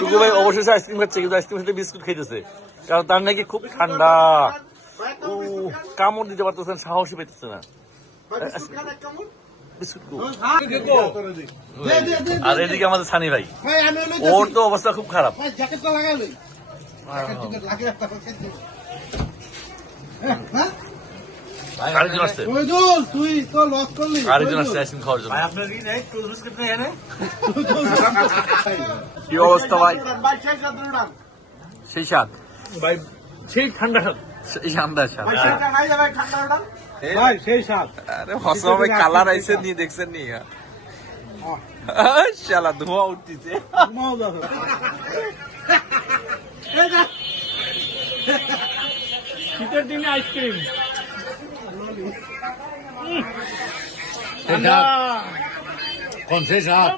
টুকু ভাই অবশেষে আইসক্রিম খাচ্ছে, কিন্তু আইসক্রিম সাথে বিস্কুট খাইতেছে, কারণ তার নাকি খুব ঠান্ডা। ও কামড় দিতে পারতেছেন, সাহসী পেতেছে না। আর এদিকে আমাদের সানি ভাই, ওর তো অবস্থা খুব খারাপ। আরেকজন আসছে, আরেকজন আসছে আইসক্রিম খাওয়ার জন্য। কি অবস্থা ভাই? সেই স্বাদ ভাই, সেই ঠান্ডা স্বাদ, সেই ঠান্ডা স্বাদ ভাই, সেই স্বাদ। আরে হসা ভাই কালার আইছে নি, দেখছেন নি? শালা ধোঁয়া উঠতেছে। শীতের দিনে আইসক্রিম কোন সেই স্বাদ।